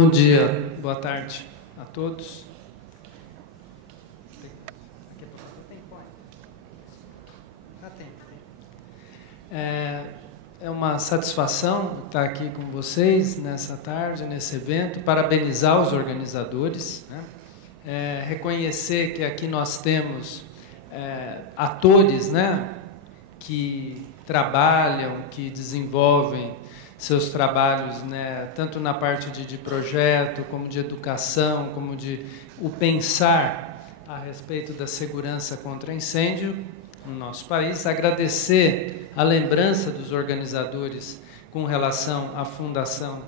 Bom dia, boa tarde a todos. É uma satisfação estar aqui com vocês nessa tarde, nesse evento, parabenizar os organizadores, né? Reconhecer que aqui nós temos atores, né, que trabalham, que desenvolvem seus trabalhos, né, tanto na parte de projeto, como de educação, como de o pensar a respeito da segurança contra incêndio no nosso país. Agradecer a lembrança dos organizadores com relação à Fundação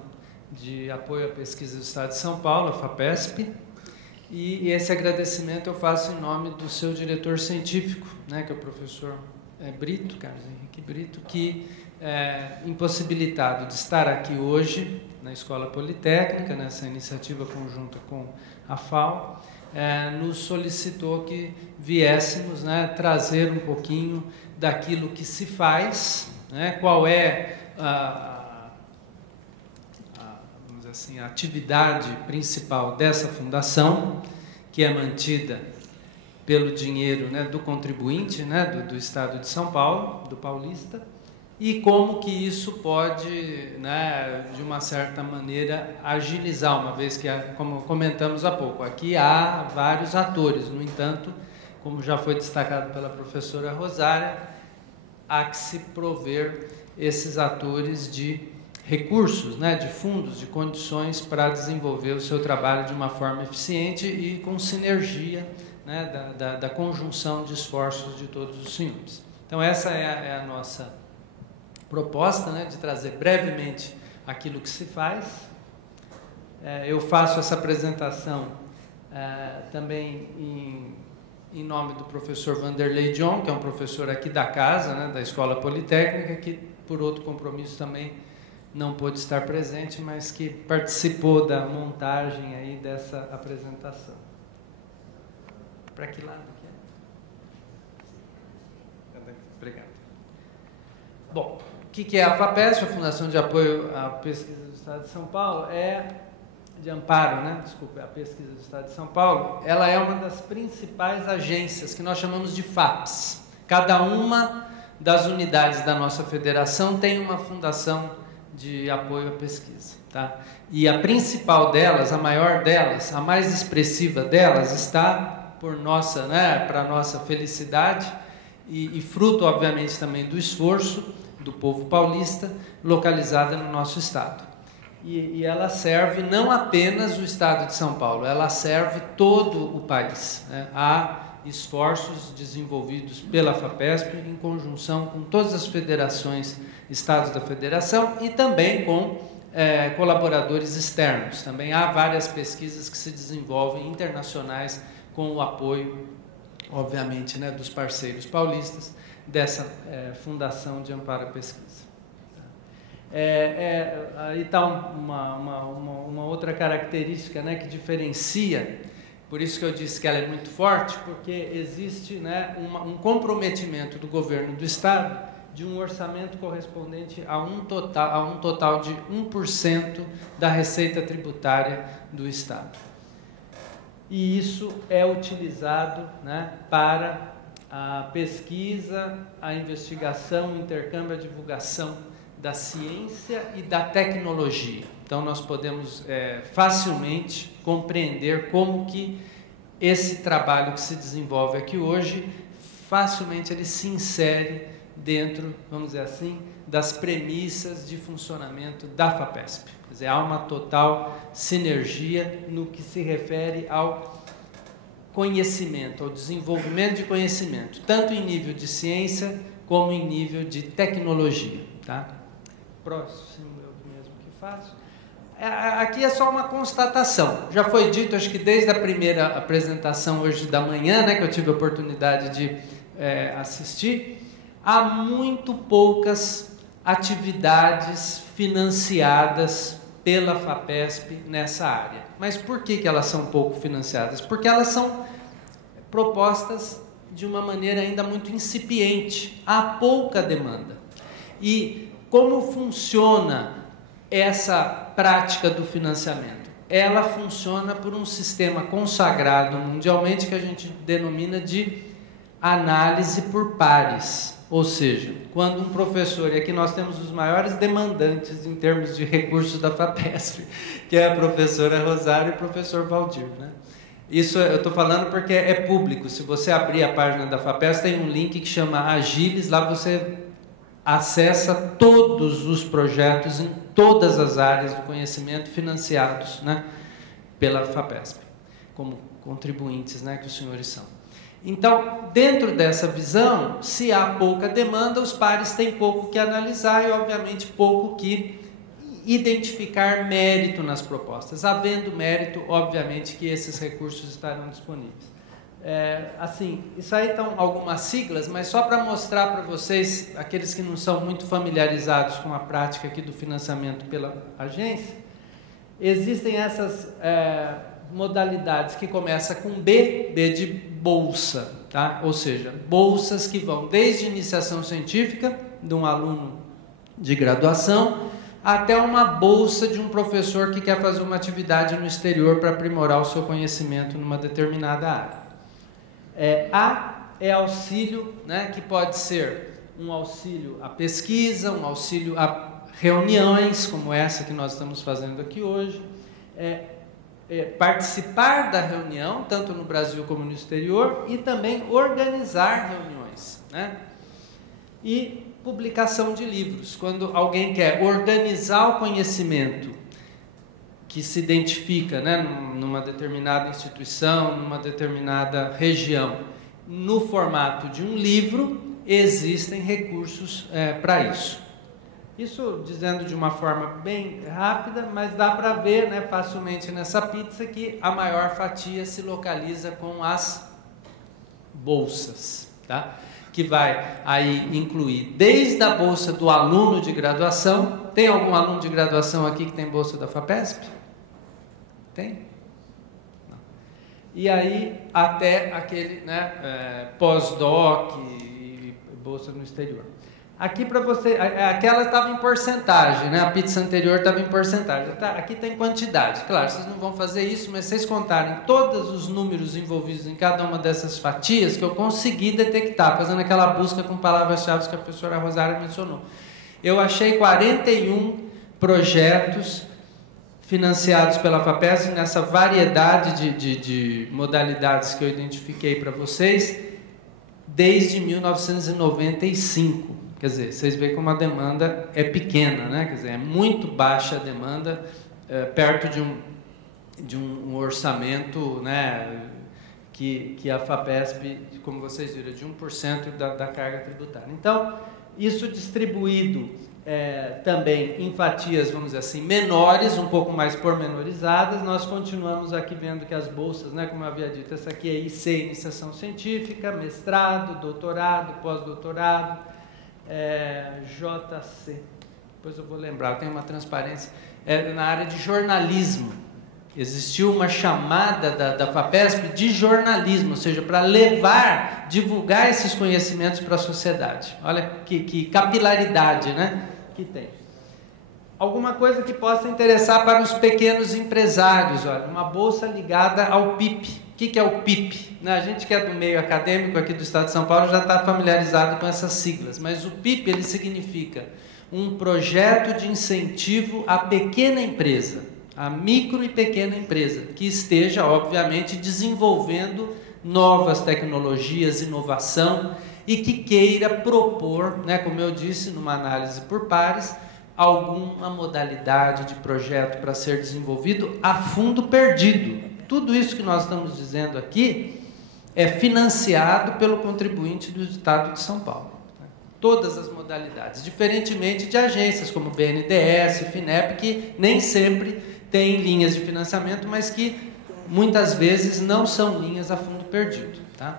de Apoio à Pesquisa do Estado de São Paulo, a FAPESP, e esse agradecimento eu faço em nome do seu diretor científico, né, que é o professor Brito, Carlos Henrique Brito, que impossibilitado de estar aqui hoje na Escola Politécnica, nessa iniciativa conjunta com a FAO, nos solicitou que viéssemos, né, trazer um pouquinho daquilo que se faz, né, qual é vamos dizer assim, a atividade principal dessa fundação, que é mantida pelo dinheiro, né, do contribuinte, né, do Estado de São Paulo, do paulista, e como que isso pode, né, de uma certa maneira, agilizar, uma vez que, como comentamos há pouco, aqui há vários atores. No entanto, como já foi destacado pela professora Rosária, há que se prover esses atores de recursos, né, de fundos, de condições para desenvolver o seu trabalho de uma forma eficiente e com sinergia, né, da conjunção de esforços de todos os senhores. Então, essa é a nossa proposta, né, de trazer brevemente aquilo que se faz. Eu faço essa apresentação também em nome do professor Vanderlei John, que é um professor aqui da casa, né, da Escola Politécnica, que por outro compromisso também não pôde estar presente, mas que participou da montagem aí dessa apresentação. Para que lado que é? Obrigado. Bom, o que é a FAPESP, a Fundação de Apoio à Pesquisa do Estado de São Paulo? De amparo, né? Desculpa, a Pesquisa do Estado de São Paulo. Ela é uma das principais agências que nós chamamos de FAPs. Cada uma das unidades da nossa federação tem uma fundação de apoio à pesquisa, tá? E a principal delas, a maior delas, a mais expressiva delas, está por nossa, né, para nossa felicidade e fruto, obviamente, também do esforço do povo paulista, localizada no nosso estado. E ela serve não apenas o estado de São Paulo, ela serve todo o país, né? Há esforços desenvolvidos pela FAPESP em conjunção com todas as federações, estados da federação e também com colaboradores externos. Também há várias pesquisas que se desenvolvem internacionais com o apoio, obviamente, né, dos parceiros paulistas dessa Fundação de Amparo à Pesquisa. Aí está uma outra característica, né, que diferencia, por isso que eu disse que ela é muito forte, porque existe, né, um comprometimento do governo do Estado de um orçamento correspondente a um total de 1% da receita tributária do Estado. E isso é utilizado, né, para a pesquisa, a investigação, o intercâmbio, a divulgação da ciência e da tecnologia. Então, nós podemos facilmente compreender como que esse trabalho que se desenvolve aqui hoje, facilmente ele se insere dentro, vamos dizer assim, das premissas de funcionamento da FAPESP. Quer dizer, há uma total sinergia no que se refere ao conhecimento, ao desenvolvimento de conhecimento, tanto em nível de ciência como em nível de tecnologia. Tá? Próximo, eu mesmo que faço. Aqui é só uma constatação. Já foi dito, acho que desde a primeira apresentação hoje da manhã, né, que eu tive a oportunidade de assistir, há muito poucas atividades financiadas pela FAPESP nessa área. Mas por que elas são pouco financiadas? Porque elas são propostas de uma maneira ainda muito incipiente, há pouca demanda. E como funciona essa prática do financiamento? ela funciona por um sistema consagrado mundialmente que a gente denomina de análise por pares. Ou seja, quando um professor, e aqui nós temos os maiores demandantes em termos de recursos da FAPESP, que é a professora Rosário e o professor Valdir, né? Isso eu estou falando porque é público. Se você abrir a página da FAPESP, tem um link que chama Agilis, lá você acessa todos os projetos em todas as áreas do conhecimento financiados, né, pela FAPESP, como contribuintes, né, que os senhores são. Então, dentro dessa visão, se há pouca demanda, os pares têm pouco que analisar e, obviamente, pouco que identificar mérito nas propostas. Havendo mérito, obviamente, que esses recursos estarão disponíveis. Assim, isso aí estão algumas siglas, mas só para mostrar para vocês, aqueles que não são muito familiarizados com a prática aqui do financiamento pela agência, existem essas modalidades que começa com B de bolsa, tá? Ou seja, bolsas que vão desde iniciação científica de um aluno de graduação até uma bolsa de um professor que quer fazer uma atividade no exterior para aprimorar o seu conhecimento numa determinada área. A é auxílio, né, que pode ser um auxílio à pesquisa, um auxílio a reuniões como essa que nós estamos fazendo aqui hoje, participar da reunião, tanto no Brasil como no exterior, e também organizar reuniões, né? E publicação de livros. Quando alguém quer organizar o conhecimento que se identifica, né, numa determinada instituição, numa determinada região, no formato de um livro, existem recursos para isso. Isso dizendo de uma forma bem rápida, mas dá para ver, né, facilmente nessa pizza que a maior fatia se localiza com as bolsas, tá? Que vai aí incluir desde a bolsa do aluno de graduação. Tem algum aluno de graduação aqui que tem bolsa da FAPESP? Tem? Não. E aí até aquele, né, pós-doc e bolsa no exterior. Aqui para você, aquela estava em porcentagem, né? A pizza anterior estava em porcentagem. Aqui tem quantidade. Claro, vocês não vão fazer isso, mas vocês contarem todos os números envolvidos em cada uma dessas fatias que eu consegui detectar, fazendo aquela busca com palavras-chave que a professora Rosário mencionou. Eu achei 41 projetos financiados pela FAPESP nessa variedade de modalidades que eu identifiquei para vocês desde 1995. Quer dizer, vocês veem como a demanda é pequena, né? Quer dizer, é muito baixa a demanda, perto de um orçamento, né, que a FAPESP, como vocês viram, de 1% da carga tributária. Então, isso distribuído também em fatias, vamos dizer assim, menores, um pouco mais pormenorizadas. Nós continuamos aqui vendo que as bolsas, né, como eu havia dito, essa aqui é IC, iniciação científica, mestrado, doutorado, pós-doutorado, JC, depois eu vou lembrar, tem uma transparência, na área de jornalismo. Existiu uma chamada da FAPESP de jornalismo, ou seja, para divulgar esses conhecimentos para a sociedade. Olha que capilaridade, né, que tem. Alguma coisa que possa interessar para os pequenos empresários, olha, uma bolsa ligada ao PIP. O que é o PIP? A gente que é do meio acadêmico aqui do Estado de São Paulo já está familiarizado com essas siglas, mas o PIP ele significa um projeto de incentivo à pequena empresa, à micro e pequena empresa, que esteja, obviamente, desenvolvendo novas tecnologias, inovação, e que queira propor, né, como eu disse, numa análise por pares, alguma modalidade de projeto para ser desenvolvido a fundo perdido. Tudo isso que nós estamos dizendo aqui é financiado pelo contribuinte do Estado de São Paulo. Todas as modalidades, diferentemente de agências como BNDES, FINEP, que nem sempre têm linhas de financiamento, mas que muitas vezes não são linhas a fundo perdido. Tá?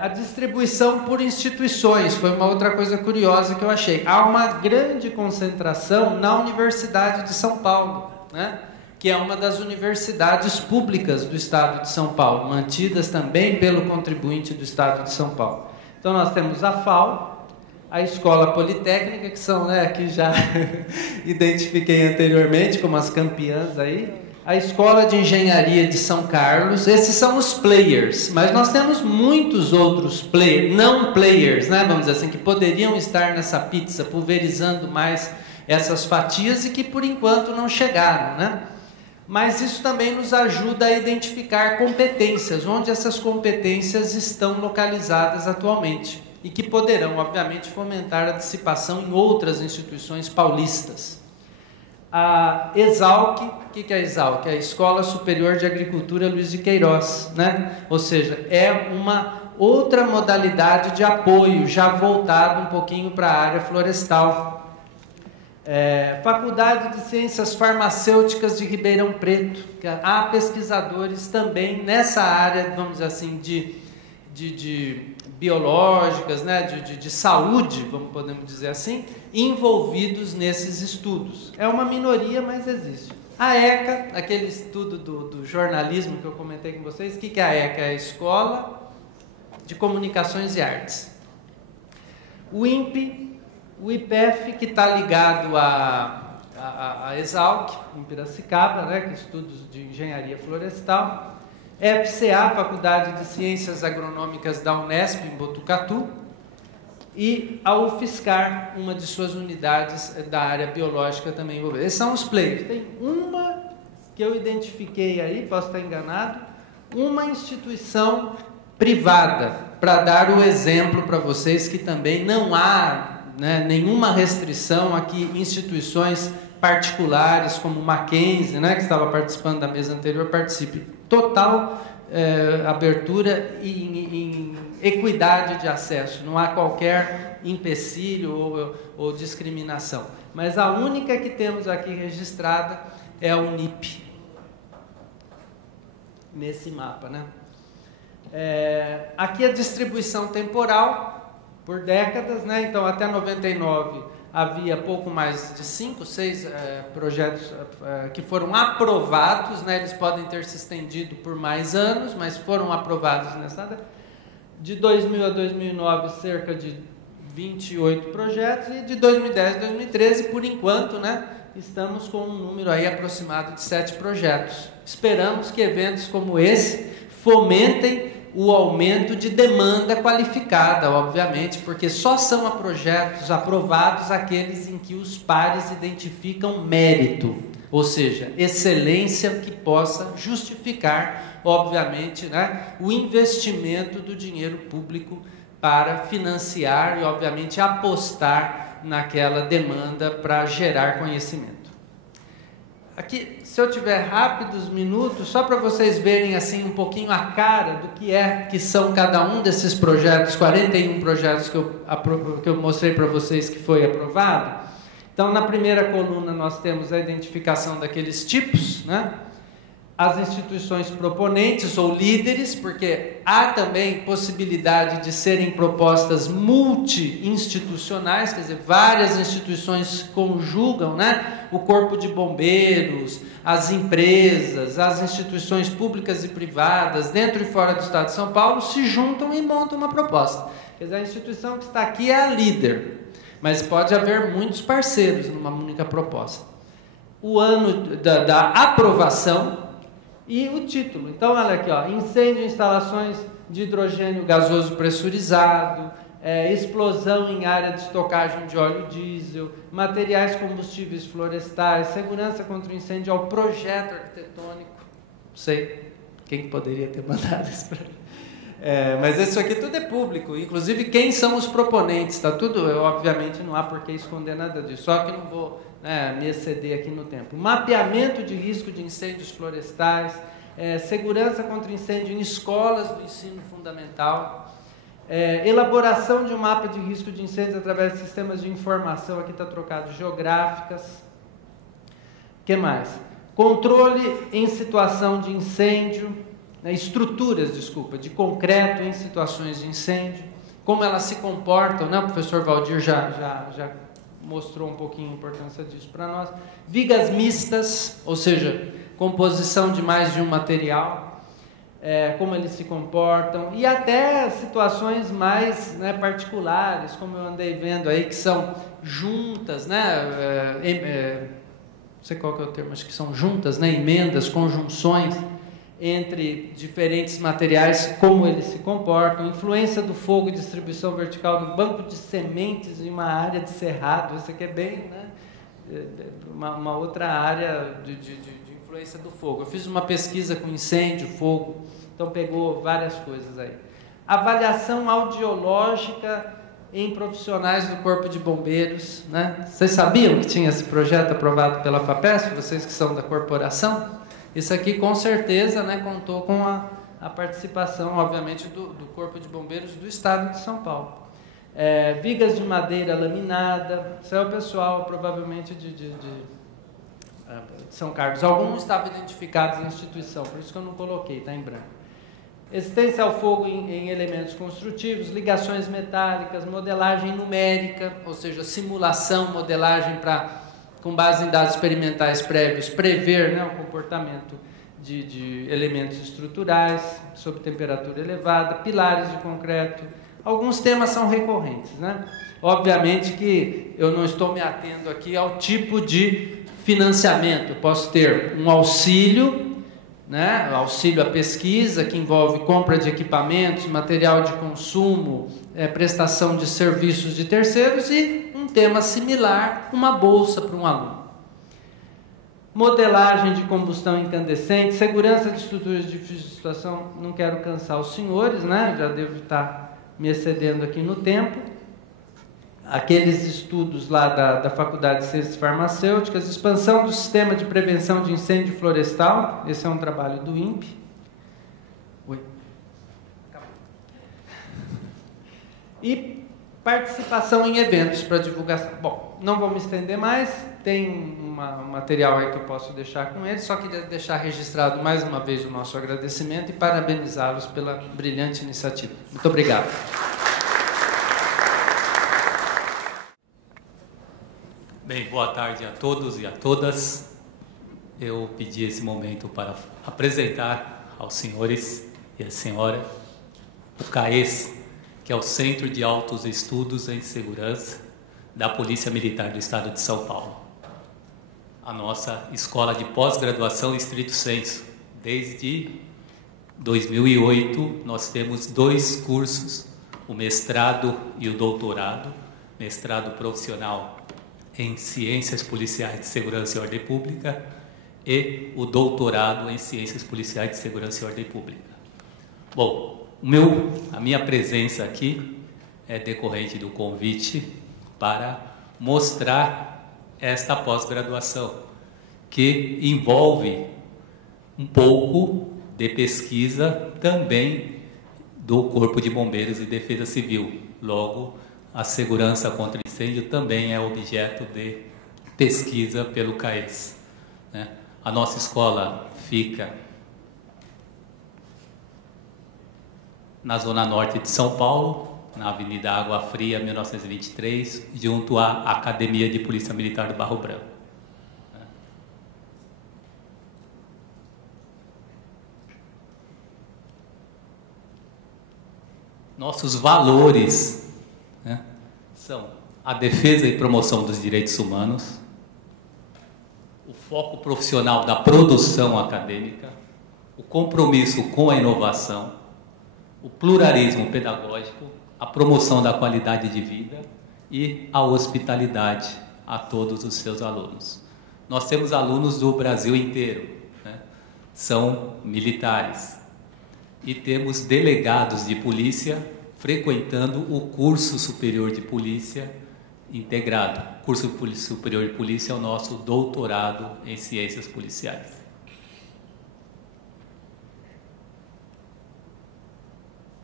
A distribuição por instituições foi uma outra coisa curiosa que eu achei. Há uma grande concentração na Universidade de São Paulo, né? Que é uma das universidades públicas do Estado de São Paulo, mantidas também pelo contribuinte do Estado de São Paulo. Então, nós temos a FAO, a Escola Politécnica, que são, né, que já identifiquei anteriormente como as campeãs aí, a Escola de Engenharia de São Carlos. Esses são os players, mas nós temos muitos outros não players, né, vamos dizer assim, que poderiam estar nessa pizza, pulverizando mais essas fatias e que por enquanto não chegaram, né? Mas isso também nos ajuda a identificar competências, onde essas competências estão localizadas atualmente e que poderão, obviamente, fomentar a dissipação em outras instituições paulistas. A ESALQ, o que é a ESALQ? É a Escola Superior de Agricultura Luiz de Queiroz, né? Ou seja, é uma outra modalidade de apoio, já voltado um pouquinho para a área florestal. Faculdade de Ciências Farmacêuticas de Ribeirão Preto. Há pesquisadores também nessa área, vamos dizer assim, de biológicas, né, de saúde, podemos dizer assim, envolvidos nesses estudos. É uma minoria, mas existe. A ECA, aquele estudo do jornalismo que eu comentei com vocês, o que é a ECA? É a Escola de Comunicações e Artes. O INPE, o IPEF, que está ligado à ESALQ, em Piracicaba, né, que é estudos de engenharia florestal. FCA, Faculdade de Ciências Agronômicas da Unesp, em Botucatu, e a UFSCar, uma de suas unidades da área biológica também envolvida. Esses são os players. Tem uma que eu identifiquei aí, posso estar enganado, uma instituição privada, para dar o exemplo para vocês que também não há, né, nenhuma restrição a que instituições particulares, como o Mackenzie, né, que estava participando da mesa anterior, participe. Total abertura em equidade de acesso, não há qualquer empecilho ou discriminação. Mas a única que temos aqui registrada é a Unip, nesse mapa, né? Aqui a distribuição temporal, por décadas, né? Então até 99 havia pouco mais de 5, 6 projetos que foram aprovados, né? Eles podem ter se estendido por mais anos, mas foram aprovados nessa data. De 2000 a 2009, cerca de 28 projetos, e de 2010 a 2013, por enquanto, né, estamos com um número aí aproximado de 7 projetos. Esperamos que eventos como esse fomentem o aumento de demanda qualificada, obviamente, porque só são projetos aprovados aqueles em que os pares identificam mérito, ou seja, excelência que possa justificar, obviamente, né, o investimento do dinheiro público para financiar e, obviamente, apostar naquela demanda para gerar conhecimento. Aqui, se eu tiver rápidos minutos, só para vocês verem assim um pouquinho a cara do que são cada um desses projetos, 41 projetos que eu mostrei para vocês que foi aprovado. Então, na primeira coluna nós temos a identificação daqueles tipos, né? As instituições proponentes ou líderes, porque há também possibilidade de serem propostas multi-institucionais, quer dizer, várias instituições conjugam, né? O corpo de bombeiros, as empresas, as instituições públicas e privadas, dentro e fora do Estado de São Paulo, se juntam e montam uma proposta. Quer dizer, a instituição que está aqui é a líder, mas pode haver muitos parceiros numa única proposta. O ano da aprovação e o título. Então, olha aqui, ó, incêndio em instalações de hidrogênio gasoso pressurizado, explosão em área de estocagem de óleo diesel, materiais combustíveis florestais, segurança contra o incêndio ao projeto arquitetônico. Não sei quem poderia ter mandado isso para mim. Mas isso aqui tudo é público, inclusive quem são os proponentes, tá tudo, obviamente não há por que esconder nada disso, só que não vou me exceder aqui no tempo. Mapeamento de risco de incêndios florestais, segurança contra incêndio em escolas do ensino fundamental, elaboração de um mapa de risco de incêndios através de sistemas de informação, aqui está trocado, geográficas. O que mais? Controle em situação de incêndio, estruturas, de concreto em situações de incêndio, como elas se comportam, né? O professor Valdir já mostrou um pouquinho a importância disso para nós. Vigas mistas, ou seja, composição de mais de um material, como eles se comportam, e até situações mais, né, particulares, como eu andei vendo aí, que são juntas, né, sei qual que é o termo, acho que são juntas, né? Emendas, conjunções entre diferentes materiais, como eles se comportam, influência do fogo e distribuição vertical no banco de sementes em uma área de cerrado, isso aqui é bem, né? Uma outra área de influência do fogo. Eu fiz uma pesquisa com incêndio, fogo, então pegou várias coisas aí. Avaliação audiológica em profissionais do Corpo de Bombeiros, né? Vocês sabiam que tinha esse projeto aprovado pela FAPESP, vocês que são da corporação? Isso aqui, com certeza, né, contou com a participação, obviamente, do Corpo de Bombeiros do Estado de São Paulo. Vigas de madeira laminada, isso é o pessoal, provavelmente, de São Carlos. Alguns estavam identificados em instituição, por isso que eu não coloquei, está em branco. Resistência ao fogo em elementos construtivos, ligações metálicas, modelagem numérica, ou seja, simulação, modelagem para, com base em dados experimentais prévios, prever, né, o comportamento de elementos estruturais sob temperatura elevada, pilares de concreto. Alguns temas são recorrentes, né? Obviamente que eu não estou me atendo aqui ao tipo de financiamento. Eu posso ter um auxílio, né? Auxílio à pesquisa, que envolve compra de equipamentos, material de consumo, prestação de serviços de terceiros, e um tema similar, uma bolsa para um aluno. Modelagem de combustão incandescente, segurança de estruturas de difícil situação, não quero cansar os senhores, né? Já devo estar me excedendo aqui no tempo. Aqueles estudos lá da Faculdade de Ciências Farmacêuticas, expansão do sistema de prevenção de incêndio florestal, esse é um trabalho do INPE. Oi. E participação em eventos para divulgação. Bom, não vou me estender mais, tem um material aí que eu posso deixar com eles, só queria deixar registrado mais uma vez o nosso agradecimento e parabenizá-los pela brilhante iniciativa. Muito obrigado. Bem, boa tarde a todos e a todas. Eu pedi esse momento para apresentar aos senhores e à senhora o CAES, que é o Centro de Altos Estudos em Segurança da Polícia Militar do Estado de São Paulo. A nossa escola de pós-graduação estrito sensu. Desde 2008, nós temos 2 cursos, o mestrado e o doutorado, mestrado profissional em Ciências Policiais de Segurança e Ordem Pública e o doutorado em Ciências Policiais de Segurança e Ordem Pública. Bom, a minha presença aqui é decorrente do convite para mostrar esta pós-graduação, que envolve um pouco de pesquisa também do Corpo de Bombeiros e Defesa Civil. Logo, a segurança contra incêndio também é objeto de pesquisa pelo CAES, né? A nossa escola fica na zona norte de São Paulo, na Avenida Água Fria, 1923, junto à Academia de Polícia Militar do Barro Branco. Nossos valores, né, são a defesa e promoção dos direitos humanos, o foco profissional da produção acadêmica, o compromisso com a inovação, o pluralismo pedagógico, a promoção da qualidade de vida e a hospitalidade a todos os seus alunos. Nós temos alunos do Brasil inteiro, né? São militares. E temos delegados de polícia frequentando o curso superior de polícia integrado. O curso superior de polícia é o nosso doutorado em ciências policiais.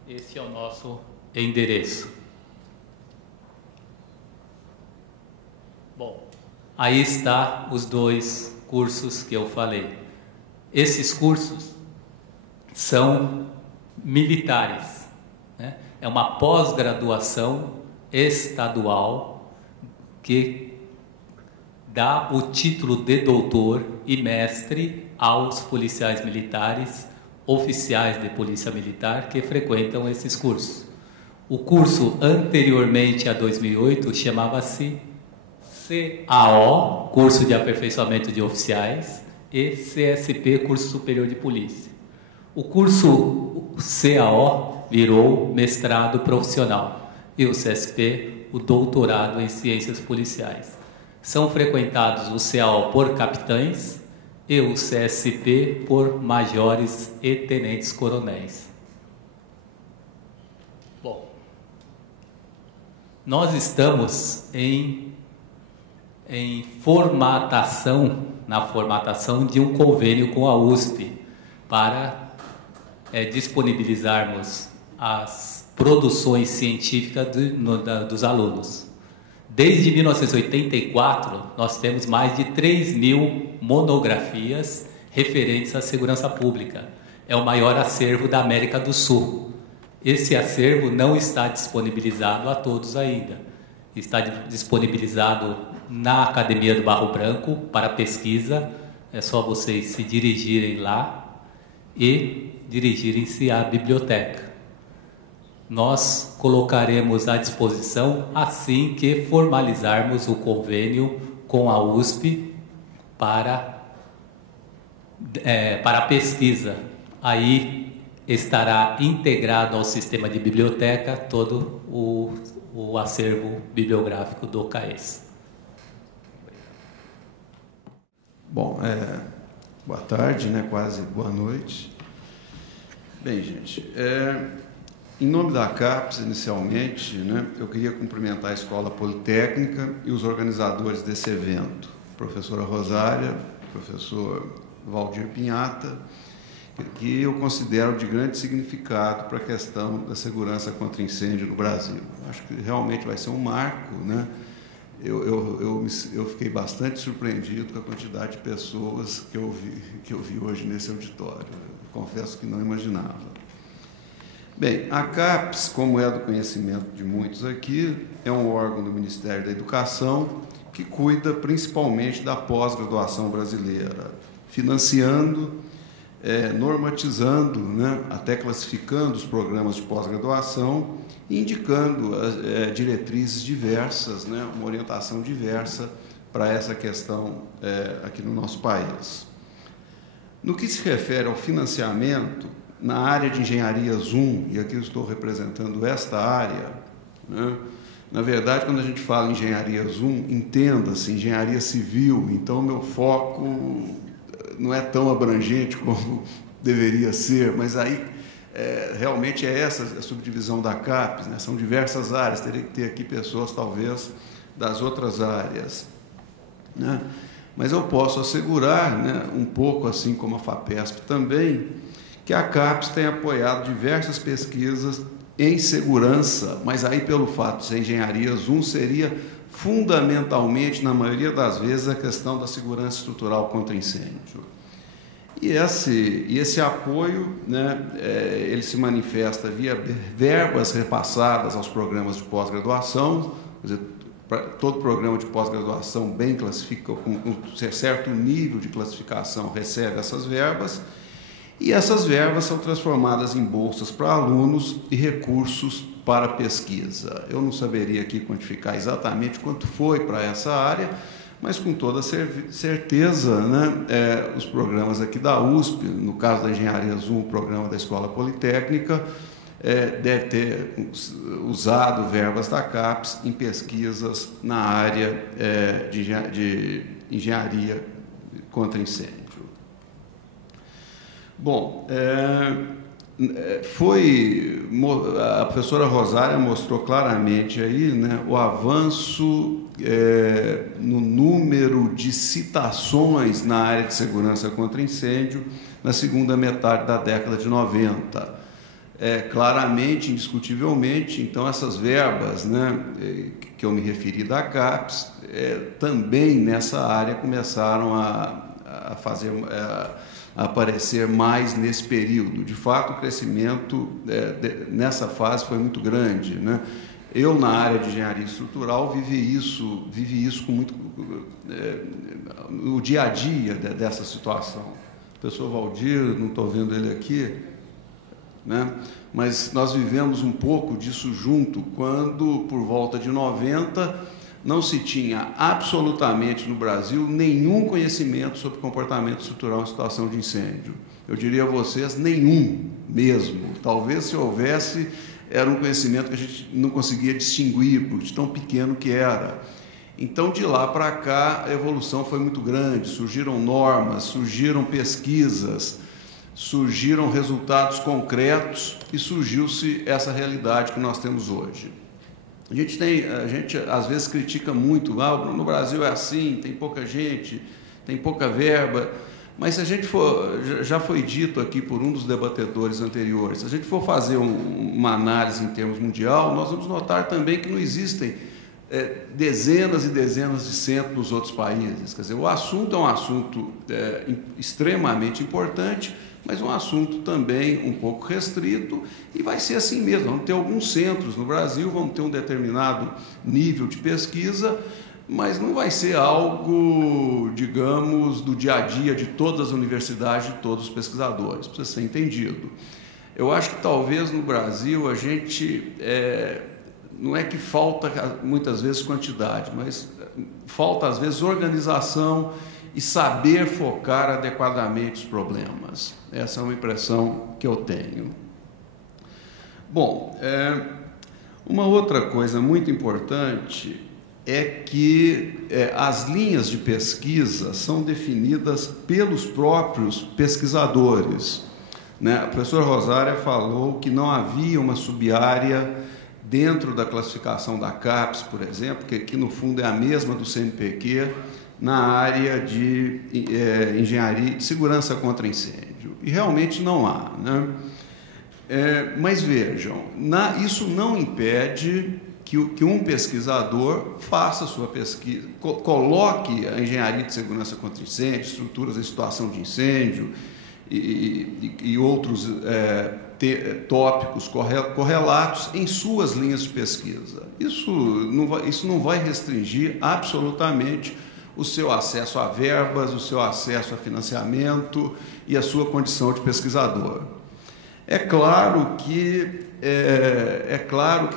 Esse é o nosso endereço. Bom, aí está os 2 cursos que eu falei. Esses cursos são militares, né? É uma pós-graduação estadual que dá o título de doutor e mestre aos policiais militares, oficiais de polícia militar que frequentam esses cursos. O curso anteriormente a 2008 chamava-se CAO, Curso de Aperfeiçoamento de Oficiais, e CSP, Curso Superior de Polícia. O curso CAO virou mestrado profissional e o CSP, o doutorado em Ciências Policiais. São frequentados o CAO por capitães e o CSP por majores e tenentes coronéis. Bom, nós estamos na formatação de um convênio com a USP para disponibilizarmos as produções científicas dos alunos. Desde 1984, nós temos mais de 3.000 monografias referentes à segurança pública. É o maior acervo da América do Sul. Esse acervo não está disponibilizado a todos ainda. Está disponibilizado na Academia do Barro Branco para pesquisa. É só vocês se dirigirem lá e dirigirem-se à biblioteca. Nós colocaremos à disposição assim que formalizarmos o convênio com a USP para a pesquisa. Aí estará integrado ao sistema de biblioteca todo o acervo bibliográfico do CAES. Bom, boa tarde, né? Quase boa noite. Bem, gente, em nome da CAPES, inicialmente, né, eu queria cumprimentar a Escola Politécnica e os organizadores desse evento, a professora Rosária, o professor Valdir Pinhata, que eu considero de grande significado para a questão da segurança contra incêndio no Brasil. Acho que realmente vai ser um marco, né? Eu fiquei bastante surpreendido com a quantidade de pessoas que eu vi hoje nesse auditório. Eu confesso que não imaginava. Bem, a CAPES, como é do conhecimento de muitos aqui, é um órgão do Ministério da Educação que cuida principalmente da pós-graduação brasileira, financiando, normatizando, né, até classificando os programas de pós-graduação e indicando diretrizes diversas, né, uma orientação diversa para essa questão aqui no nosso país. No que se refere ao financiamento, na área de engenharias 1, e aqui eu estou representando esta área, né, na verdade, quando a gente fala em engenharias 1, entenda-se engenharia civil, então meu foco não é tão abrangente como deveria ser, mas aí realmente é essa a subdivisão da CAPES, né? São diversas áreas, teria que ter aqui pessoas, talvez, das outras áreas, né? Mas eu posso assegurar, né, um pouco assim como a FAPESP também, que a CAPES tem apoiado diversas pesquisas em segurança, mas aí pelo fato de ser engenharias 1, seria fundamentalmente, na maioria das vezes, a questão da segurança estrutural contra incêndio. E esse apoio, né, ele se manifesta via verbas repassadas aos programas de pós-graduação, quer dizer, todo programa de pós-graduação bem classificado, com um certo nível de classificação, recebe essas verbas, e essas verbas são transformadas em bolsas para alunos e recursos para pesquisa. Eu não saberia aqui quantificar exatamente quanto foi para essa área, mas com toda certeza, né, os programas aqui da USP, no caso da Engenharias 1, o programa da Escola Politécnica, deve ter usado verbas da CAPES em pesquisas na área de engenharia contra incêndio. Bom, a professora Rosária mostrou claramente aí, né, o avanço no número de citações na área de segurança contra incêndio na segunda metade da década de 90. Claramente, indiscutivelmente, então essas verbas, né, que eu me referi da CAPES, também nessa área começaram a aparecer mais nesse período. De fato, o crescimento nessa fase foi muito grande, né? Eu, na área de engenharia estrutural, vivi isso com muito no dia a dia dessa situação. O professor Valdir, não estou vendo ele aqui, né? Mas nós vivemos um pouco disso junto, quando, por volta de 90, não se tinha absolutamente no Brasil nenhum conhecimento sobre comportamento estrutural em situação de incêndio. Eu diria a vocês, nenhum mesmo. Talvez, se houvesse, era um conhecimento que a gente não conseguia distinguir, por tão pequeno que era. Então, de lá para cá, a evolução foi muito grande, surgiram normas, surgiram pesquisas, surgiram resultados concretos e surgiu-se essa realidade que nós temos hoje. A gente às vezes critica muito, no Brasil é assim, tem pouca gente, tem pouca verba, mas se a gente for, já foi dito aqui por um dos debatedores anteriores, se a gente for fazer uma análise em termos mundial, nós vamos notar também que não existem dezenas e dezenas de centros nos outros países. Quer dizer, o assunto é um assunto extremamente importante, mas um assunto também um pouco restrito, e vai ser assim mesmo. Vamos ter alguns centros no Brasil, vamos ter um determinado nível de pesquisa, mas não vai ser algo, digamos, do dia a dia de todas as universidades, de todos os pesquisadores, precisa ser entendido. Eu acho que talvez no Brasil a gente, não é que falta muitas vezes quantidade, mas falta às vezes organização e saber focar adequadamente os problemas. Essa é uma impressão que eu tenho. Bom, uma outra coisa muito importante é que as linhas de pesquisa são definidas pelos próprios pesquisadores, né? A professora Rosária falou que não havia uma sub-área dentro da classificação da CAPES, por exemplo, que no fundo é a mesma do CNPq, na área de engenharia de segurança contra incêndio. E realmente não há, né? Mas vejam, isso não impede que um pesquisador faça a sua pesquisa, coloque a engenharia de segurança contra incêndio, estruturas em situação de incêndio e outros tópicos correlatos em suas linhas de pesquisa. Isso não vai restringir absolutamente o seu acesso a verbas, o seu acesso a financiamento e a sua condição de pesquisador. É claro que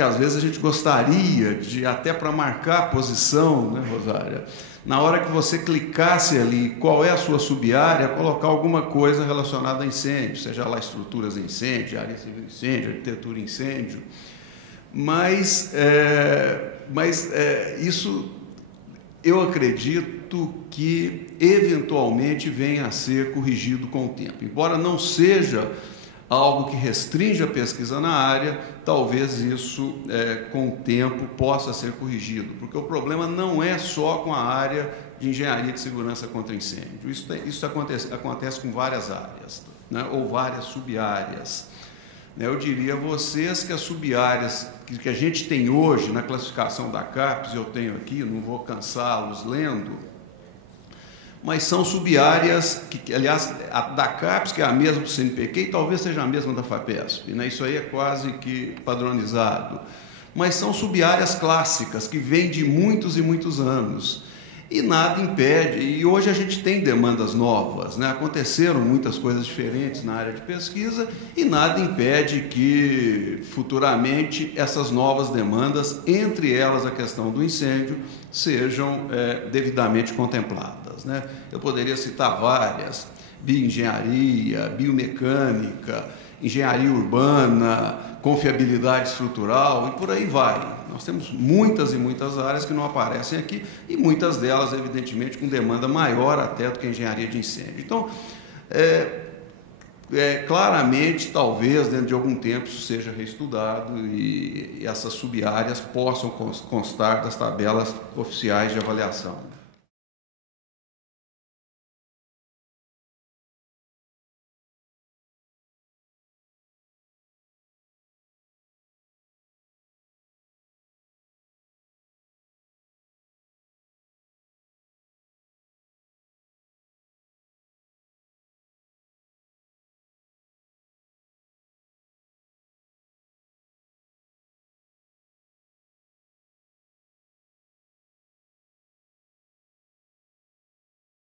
às vezes a gente gostaria de, até para marcar a posição, né, Rosária, na hora que você clicasse ali qual é a sua sub-área, colocar alguma coisa relacionada a incêndio, seja lá estruturas em incêndio, área civil incêndio, arquitetura incêndio, mas isso eu acredito que eventualmente venha a ser corrigido com o tempo. Embora não seja algo que restringe a pesquisa na área, talvez isso, com o tempo, possa ser corrigido, porque o problema não é só com a área de engenharia de segurança contra incêndio. Isso acontece com várias áreas, né, ou várias sub-áreas. Eu diria a vocês que as sub-áreas que a gente tem hoje na classificação da CAPES, eu tenho aqui, não vou cansá-los lendo, mas são sub-áreas que, aliás, a da CAPES, que é a mesma do CNPq, e talvez seja a mesma da FAPESP, né? Isso aí é quase que padronizado. Mas são sub-áreas clássicas, que vêm de muitos e muitos anos. E nada impede, e hoje a gente tem demandas novas, né? Aconteceram muitas coisas diferentes na área de pesquisa, e nada impede que, futuramente, essas novas demandas, entre elas a questão do incêndio, sejam devidamente contempladas, né? Eu poderia citar várias: bioengenharia, biomecânica, engenharia urbana, confiabilidade estrutural, e por aí vai. Nós temos muitas e muitas áreas que não aparecem aqui, e muitas delas, evidentemente, com demanda maior até do que a engenharia de incêndio. Então, claramente, talvez, dentro de algum tempo, isso seja reestudado e essas sub-áreas possam constar das tabelas oficiais de avaliação.